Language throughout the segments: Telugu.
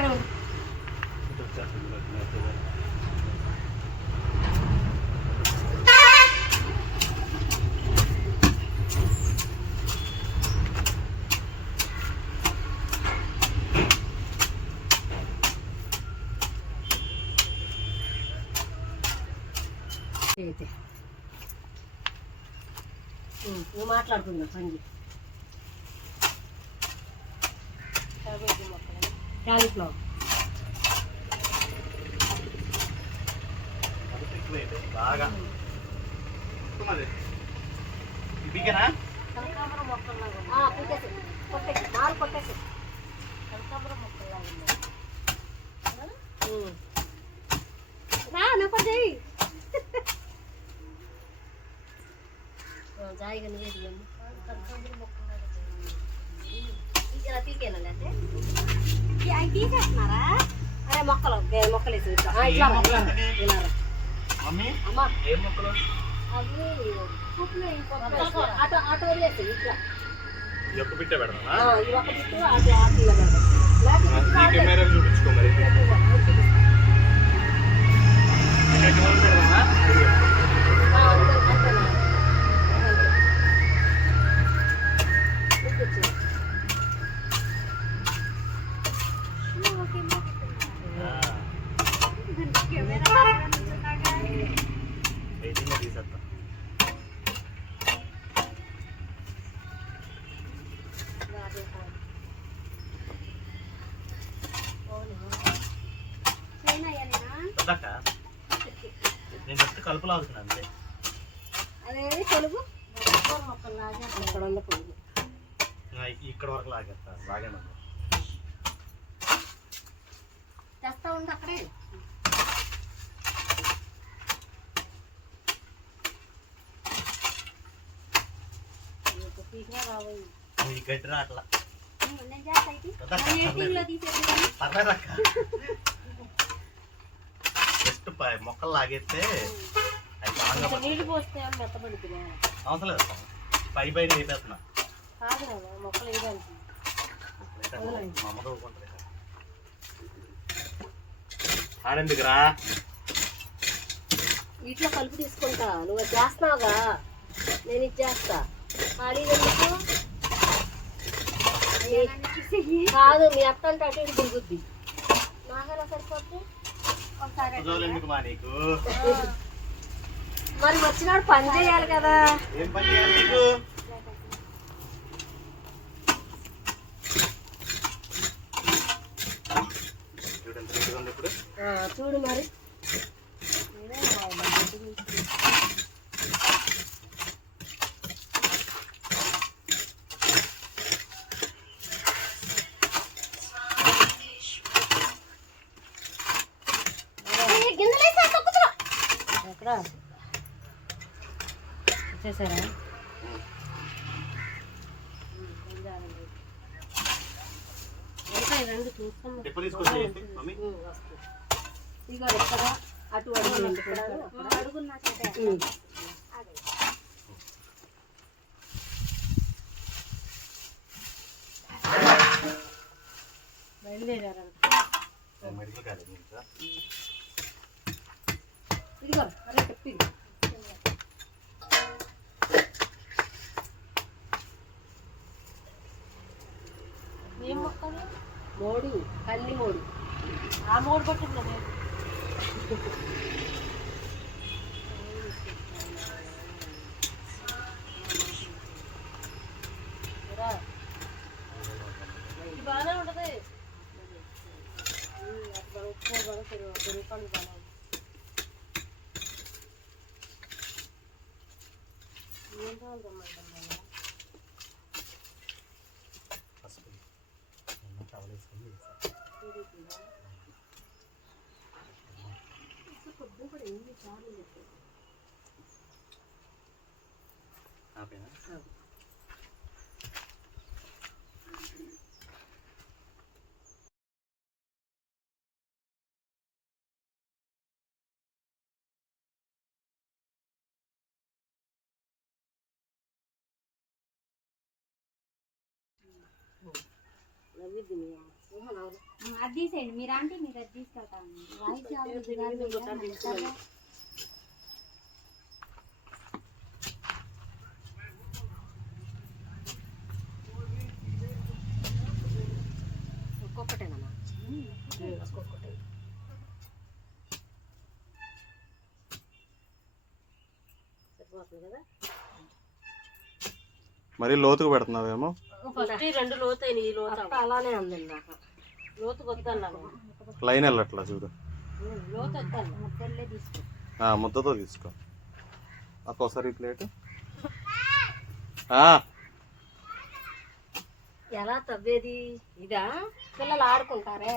అక్కడే ఉంది. నువ్వు మాట్లాడుతున్నా పని క్యాలీఫ్లవర్ బాగా కనకాంబరం మొక్కల్లాగా కొట్టేసి కొట్టేసి కనకాంబరం మొక్కల్లాగా ఉన్నాయి చెయ్యి జాయిగా నువ్వే తీయమ్మ కనకాంబరం మొక్కల్లాగా ఇలా తీకేనా లేకపోతే అవి తీసేస్తున్నారా? అరే మొక్కలు మొక్కలేసి ఇట్లా అమ్మా ఏం మొక్కలు అవి ఆటో వదిలేసి ఇట్లా ఎప్పుడు పిట్టే పెడతామా ఈ ఒక్క పిట్టు అటు ఆటలో కెమెరా చూపించుకో మరి నేను జస్ట్ కలుపు లాగుతున్నా అంతే. అదే పొలుగు మొక్కలు లాగే అక్కడ ఉన్న పొలుగు ఇక్కడ వరకు లాగేస్తా లాగాను తెస్తా ఉంది అక్కడే ఈ గట్టి రాట్లా జస్ట్ మొక్కలు లాగేస్తే నీళ్ళు పోస్తే మెత్తబడుతుంది అవసరం లేదు పై పైన వేసేస్తున్నా మొక్కలు వేయడానికి మా అమ్మ తోడుకుంటుంది ఆడెందుకురా వీటిలో కలుపు తీసుకుంటా నువ్వు చేస్తున్నావుగా నేను ఇది చేస్తా ఖాళీ ఎందుకు కాదు మీ అత్త అంటే అటు ఇటు దిగుద్ది నాగలా సరిపోతే మరి వచ్చినాడు పని చేయాలి కదా ఏం పని చేయాలి నీకు చూడు మరి ఎక్కడ వచ్చేసారా రెండు చూస్తాం ఇక ఎక్కడ అటు అడుగున్నా బయలుదేరారు ఇదిగో అరే చెప్పి ఏం మొక్కలు మోడు కల్లి మోడు ఆ మోడు పట్టింది బాగానే ఉంటుంది పెరుగుతాను బాగా ఏం కావాలి పొద్దు కూడా ఎన్ని సార్లు చెప్పాను నవ్విద్ది మీ అది తీసేయండి మీరు ఆంటీ, మీరు అది తీసుకెళ్తాను. ఒక్కొక్కటేనమ్మా, ఒక్కొక్కటే. సరిపోతుంది కదా. మరి లోతుకు పెడుతున్నావేమో. ఫస్ట్ ఈ 2 లోతు అయినాయి. ఈ లోతు అలానే ఉంది నాకు. లోతు వద్దన్నాను, లైన్ వెళ్ళట్లా చూడు. లోతు వద్దాను. ముద్దల్లే తీసుకో. ముద్దతో తీసుకో. ఒకసారి ప్లేట్ ఎలా తవ్వేది? ఇదా పిల్లలు ఆడుకుంటారే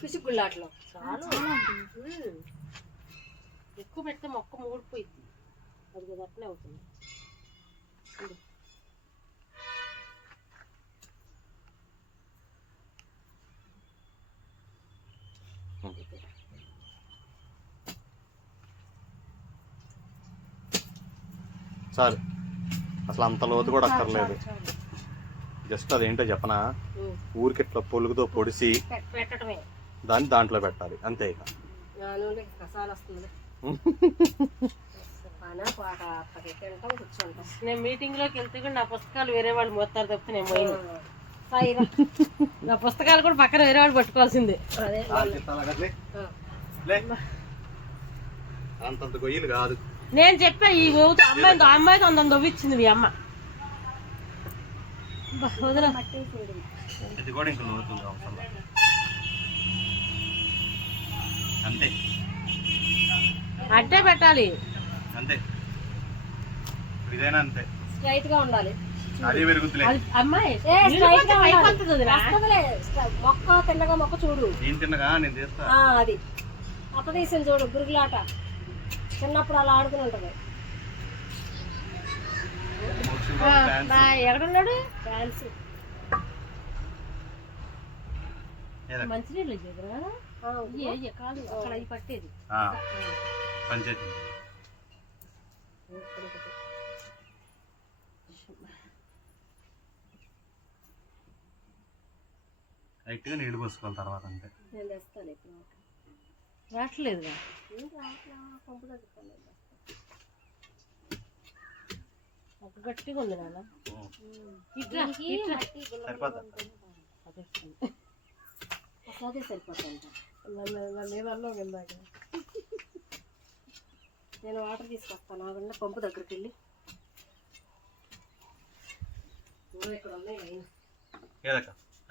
పిసిగుళ్ళాట్లో. చాలు, ఎక్కువ పెడితే మొక్క మూడిపోయింది. అది కదా అట్లే అవుతుంది. చాలు, అసలు అంత లోతు కూడా అక్కర్లేదు. జస్ట్ అదేంటో చెప్పనా, ఊరికి ఇట్లా పొలుగుతో పొడిసి పెట్టడమే, దాన్ని దాంట్లో పెట్టాలి అంతే. ఇక కసాలు వస్తుంది. నేను మీటింగ్ లోకి వెళ్తే కూడా నా పుస్తకాలు వేరే వాళ్ళు మోస్తారు తప్పితే నేను పోయిన. నా పుస్తకాలు కూడా పక్కన వేరే వాళ్ళు పట్టుకోవాల్సిందే. అంతంత గొయ్యలు కాదు. నేను చెప్పా ఈ అమ్మాయికి అంత దొవ్విచ్చింది మీ అమ్మ. ఇది కూడా ఇంకా లోతుంది అవసరం లేదు. అంతే అట్టే పెట్టాలి, అంతే. ఇదైనా అంతే, స్ట్రైట్ గా ఉండాలి. అది పెరుగుతులే అమ్మాయి మొక్క తిన్నగా మొక్క చూడు. నేను తిన్నగా నేను చేస్తా. అది అత్త తీసిన చూడు, గురుగులాట. చిన్నప్పుడు అలా ఆడుకుని ఉంటది. ఎక్కడున్నాడు ఫ్యాన్స్? మంచినీళ్ళు కాదు, అక్కడ అవి పట్టేది. పంచాయతీ లైట్గా నీళ్ళు పోసుకోవాలి తర్వాత. అంతే. నేను తెస్తాను ఇప్పుడు. రావట్లేదుగా, పంపు దగ్గర ఒక గట్టిగా ఉంది నాన్న. అదే సరిపోతుంది. లేదన్నా ఇందాక నేను వాటర్ తీసుకొస్తాను. ఆగండి, పంపు దగ్గరికి వెళ్ళి. ఇక్కడ ఉన్నాయి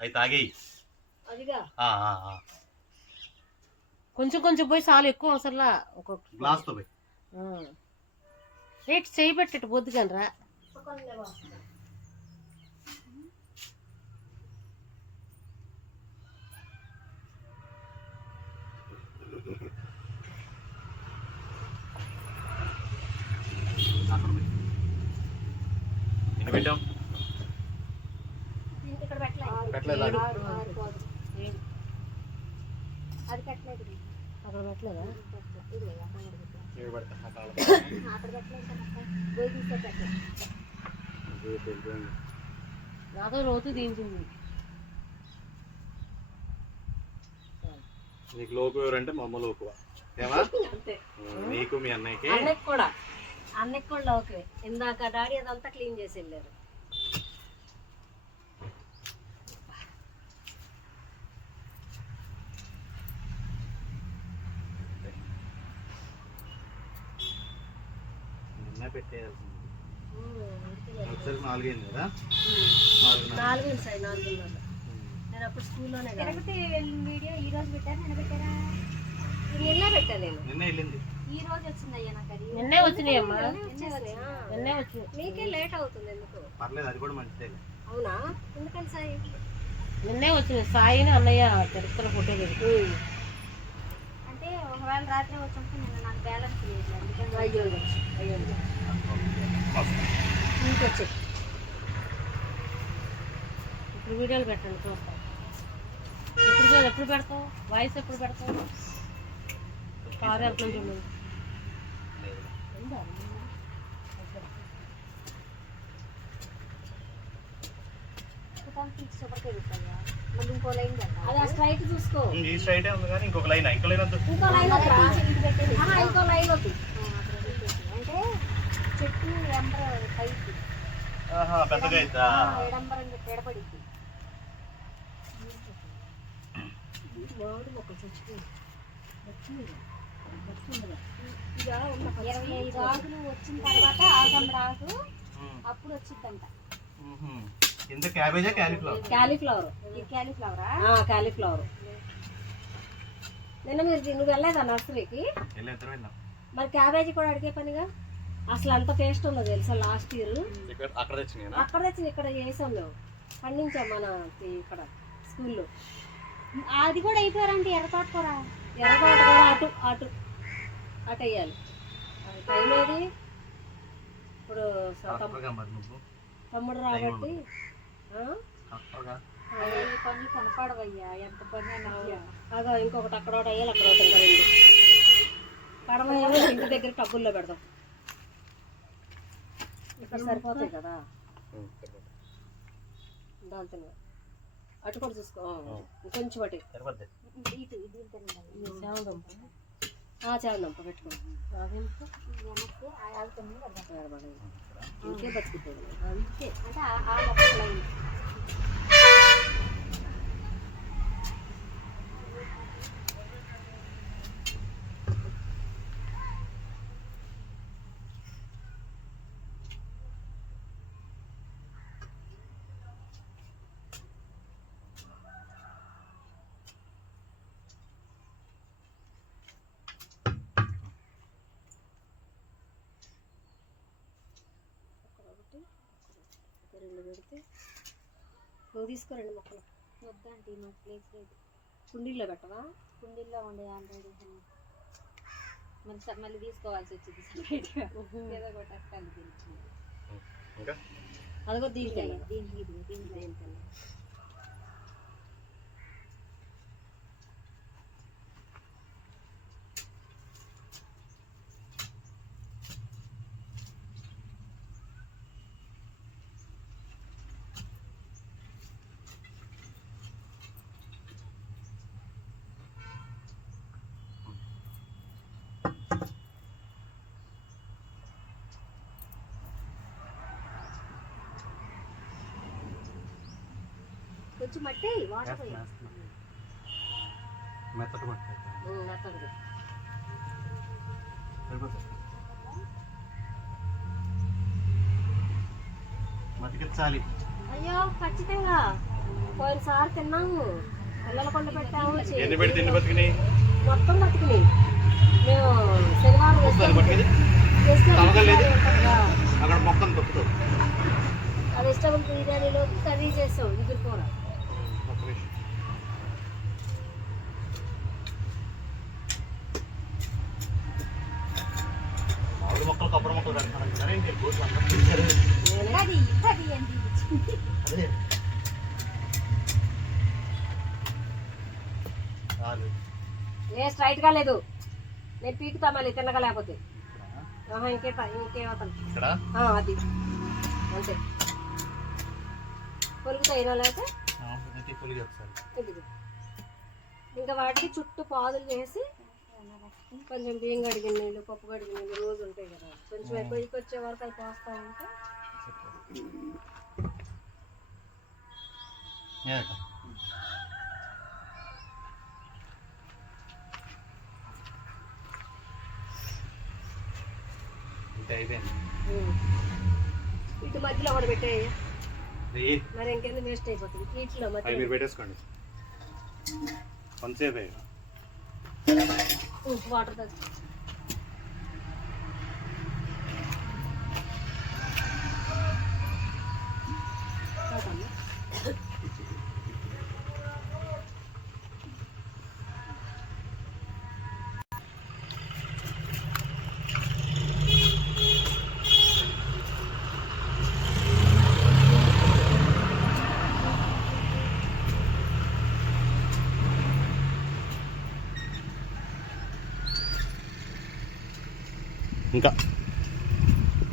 అవి తాగేయి. అదిగా కొంచెం కొంచెం పోయి చాలు, ఎక్కువ అవసరంలా. ఒక గ్లాస్ తో పోయి రేట్ చేయబెట్టేట్టు బొద్దుగాని రా. ఎన్ని పెట్టాం? పెట్టలేదు. అది పెట్టలేదు, అక్కడ పెట్టలేదా? నాతో లోతు దించింది. నీకు లోకు ఎవరంటే మా అమ్మ లోకువ. నీకు మీ అన్నయ్యకి. అన్నయ్యకి కూడా లోకే. ఇందాక డాడీ అదంతా క్లీన్ చేసి వెళ్ళారు. పెట్టేయాల్సింది. 4 అయింది కదా. 4 సార్ 4:30. నేను అప్పుడు స్కూల్లోనే వీడియో ఈ రోజు పెట్టారు, నిన్న పెట్టారా? నిన్నే పెట్టా నేను. నిన్న వెళ్ళింది. ఈ రోజు వచ్చింది అయ్యా నాకు. అది నిన్నే వచ్చినాయి అమ్మా. నిన్నే వచ్చింది. మీకే లేట్ అవుతుంది ఎందుకు? పర్లేదు, అది కూడా మంచిదే. అవునా? ఎందుకని సాయి? నిన్నే వచ్చింది. సాయిని అన్నయ్య తిరుపతిలో ఫోటో దిగు. అంటే ఒకవేళ రాత్రి వచ్చినప్పుడు నిన్న నాకు బ్యాలెన్స్ లేదు, అందుకని అయ్యో ఇంకొచ్చి ఇప్పుడు వీడియోలు పెట్టండి చూస్తాం. ఎప్పుడు పెడతావు? వాయిస్ ఎప్పుడు పెడతావు? కారు ఎప్పుడు చూడండి. సూపర్ మళ్ళీ ఇంకో లైన్ అది ఆ స్ట్రైట్ చూసుకో. ఈ స్ట్రైట్ ఉంది కానీ ఇంకొక లైన్ ఇంకో లైన్ వద్దు. ఇంకో లైన్ వద్దురా. ఇది పెట్టేది ఇంకో లైన్ వద్దు. అంటే చెట్టు ఎంబర పైకి ఆహా పెద్దగా అవుతా. ఎడంబరం ఎడపడిద్ది. మామిడి మొక్కలు చచ్చిపోయింది. 25 ఆకులు వచ్చిన తర్వాత ఆగంబర ఆకు అప్పుడు వచ్చిద్దంట. ఎంత క్యాబేజా క్యాలీఫ్లవర్? క్యాలీఫ్లవర్. ఇది క్యాలీఫ్లవరా? క్యాలీఫ్లవర్. నిన్న నువ్వు వెళ్ళలేదా నర్సరీకి? వెళ్ళాం. మరి క్యాబేజీ కూడా అడిగే పనిగా. అసలు అంత టేస్ట్ ఉందో తెలుసా లాస్ట్ ఇయర్. అక్కడ తెచ్చినాయి. అక్కడ తెచ్చి ఇక్కడ చేసాం మేము, పండించాం మన ఇక్కడ స్కూల్లో. అది కూడా అయిపోయారంటే ఎర్రతోటకూర. ఎర్రతోట కూడా అటు అటు అటు వేయాలి. టైం ఏది ఇప్పుడు? తమ్ముడు రాబట్టి పనులు కనపడవయ్యా, ఎంత పని అదో ఇంకొకటి అక్కడ ఒకటి వేయాలి, అక్కడ ఒకటి ఇంకా 2 కడమ ఇంటి దగ్గర టబ్బుల్లో పెడదాం. ఇక్కడ సరిపోతాయి కదా దాంతో. అటు కూడా చూసుకో, ఇంకొంచెం అటు. చావందంప పెట్టుకో. ఇంకే బతుకుతుంది ఇంకే అంటే ఆ మొక్క లైన్. పెడితే నువ్వు తీసుకో 2 మొక్కలు. వద్దంటే మాకు ప్లేస్ లేదు. కుండీల్లో పెట్టవా? కుండీల్లో ఉండే ఆల్రెడీ. మళ్ళీ తీసుకోవాల్సి వచ్చింది సపరేట్గా. ఏదో ఒకటి అక్కలు తెలిసింది. అదిగో దీనికి దీనికి కొంచెం మట్టి వాటర్ మెత్తటి మట్టి మతికించాలి. అయ్యో ఖచ్చితంగా పోయినసారి తిన్నాము, పిల్లల కొండ పెట్టాము. ఎన్ని పెడితే ఎన్ని బతికినాయి? మొత్తం బతికినాయి. మేము శనివారం అక్కడ మొత్తం తొక్కుతావు. అది వెజిటబుల్ బిర్యానీలో కర్రీ చేస్తాం. ఇది కూర మామిడి మొక్కలు కొబ్బరి మొక్కలు ఏ స్ట్రైట్ గా లేదు, నేను పీకుతా మళ్ళీ తిన్నగా లేకపోతే. ఇంకేమవుతాను అది అంతే. పొలుగుతా అయినా లేకపోతే ఇంకా వాటికి చుట్టూ పాదులు చేసి కొంచెం బియ్యం కడిగిన నీళ్ళు, పప్పు కడిగిన నీళ్ళు రోజు ఉంటాయి కదా, కొంచెం ఎక్కువకి వచ్చే వరకు అవి పోస్తూ ఉంటే ఇటు మధ్యలో కూడా పెట్టేయ. మరి ఇంకెందుకు వేస్ట్ అయిపోతుంది వీటిలో మధ్య. మీరు పెట్టేసుకోండి కొంతసేపే. వాటర్ తగ్గి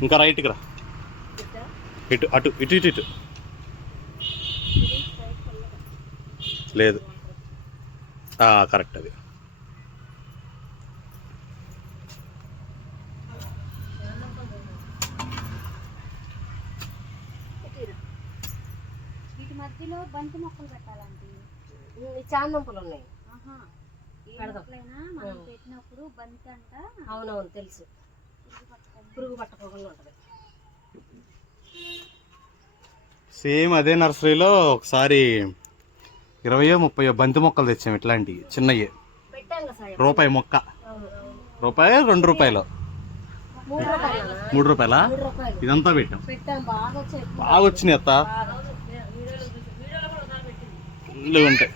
ఇంకా రైట్కి రా. ఇటు అటు ఇటు ఇటు ఇటు లేదు కరెక్ట్ అది. వీటి మధ్యలో బంతి మొక్కలు పెట్టాలంటే ఈ చాందంపులు ఉన్నాయి. ఏ మొక్కలైనా మనం పెట్టినప్పుడు బంతి అంట అవునవును తెలుసు, పురుగు పట్టకుండా ఉంటుంది. సేమ్ అదే నర్సరీలో ఒకసారి 20-30 బంతి మొక్కలు తెచ్చాము, ఇట్లాంటివి చిన్నవి. పెట్టాం కదా సార్. రూపాయి మొక్క, రూపాయి 2 రూపాయలు, 3 రూపాయలు. 3 రూపాయలా? 3 రూపాయలు ఇదంతా పెట్టాం. పెట్టాం, బాగా వచ్చాయి. బాగా వచ్చినాయి అత్త, ఫుల్ ఉంటాయి.